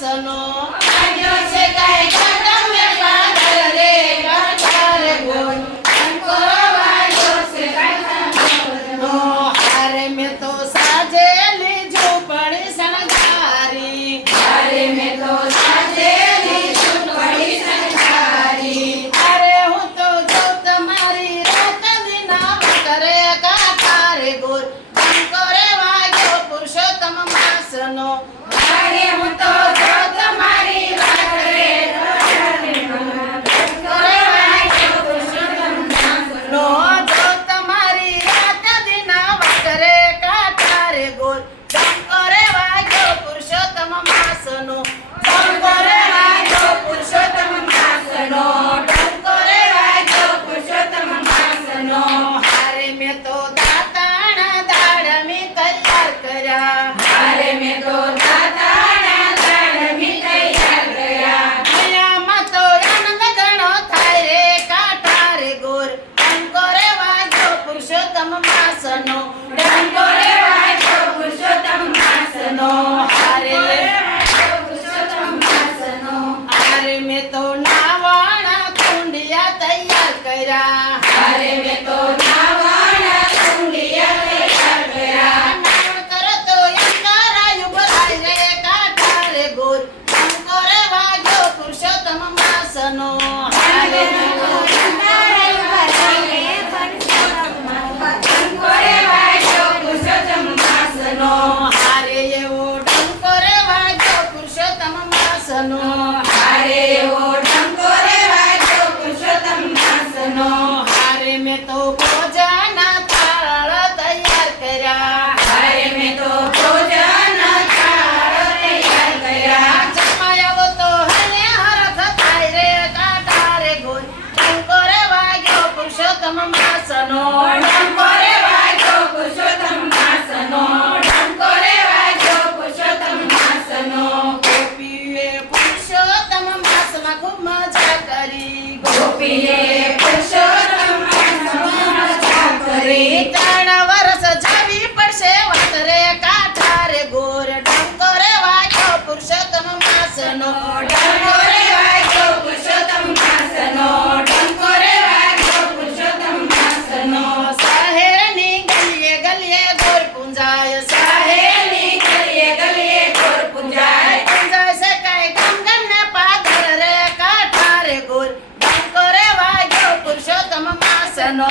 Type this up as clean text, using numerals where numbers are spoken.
માસનો વાગ્યો છે કઈ ગમે પાદર રે ગણકાર ગોર ડંકો વાગ્યો છે કઈ હારે મેં તો સાજેલી ઝૂંપડી શણગારી હારે મેં તો સાજેલી ઝૂંપડી શણગારી અરે હું તો જો તમારી રાત દિના કરે કાતારે ગોર ડંકો રે વાગ્યો પુરુષોત્તમ માસનો અરે હું તો જો તમારી રાત રે ડંકો રે વાગ્યો પુરુષોત્તમ માસનો જો તમારી રાત દિના કરે કાતારે ગોર ડંકો રે વાગ્યો પુરુષોત્તમ માસનો ડંકો રે વાગ્યો પુરુષોત્તમ માસનો ડંકો રે વાગ્યો પુરુષોત્તમ માસનો હારે મેં તો દાતાણા દાડમી તૈયાર કર્યા હારે મેં તો દાતાણા દાડમી તૈયાર કર્યા દયામાં તો આનંદ ઘણો થાય રે કાંઠા રે ગોર ડંકો રે વાગ્યો પુરુષોત્તમ માસનો ડંકો રે વાગ્યો પુરુષોત્તમ માસનો હારે પુરુષોત્તમ માસનો હારે મેં તો નાવાણા કુંડિયા તૈયાર કર્યા હારે મેં તો નાવાણા કુંડિયા તૈયાર કર્યા નાવણ કરો તો અંકારાયું ભરાય રે કાંઠા રે ગોર ડંકો રે વાગ્યો પુરુષોત્તમ માસનો હારે મેં તો અંકારાયું ભરાય રે ડંકો રે વાગ્યો પુરુષોત્તમ માસનો હારે એવો ડંકો રે વાગ્યો પુરુષોત્તમ માસનો હારે એવો ડંકો રે વાગ્યો પુરુષોત્તમ માસનો હારે મેં તો ભોજના થાળ તૈયાર કર્યા હારે મેં તો ભોજના થાળ તૈયાર કર્યા જમાય આવો તો હને હરખ થાય રે કાંઠા રે ગોર ડંકો રે વાગ્યો પુરુષોત્તમ માસનો ડંકો રે વાગ્યો પુરુષોત્તમ માસનો ડંકો રે વાગ્યો પુરુષોત્તમ માસનો ગોપીએ પુરુષોત્તમ માસમાં ખૂબ મજા કરી ગોપીએ પુરુષોત્તમ માસમાં મજા કરી 3 વર્ષ જાવી પડશે વાત રે કાંઠા રે ગોર ડંકો રે વાગ્યો પુરુષોત્તમ માસનો ડંકો રે વાગ્યો પુરુષોત્તમ માસનો ડંકો રે વાગ્યો પુરુષોત્તમ માસનો સાહેની ગલીએ ગલીએ ગોર પૂંજાય સાહેની ગલીએ ગલીએ ગોર પૂંજાય પૂંજાય છે કઈ ગમ ગમ ને પાદર રે કાંઠા રે ગોર ડંકો રે વાગ્યો પુરુષોત્તમ માસનો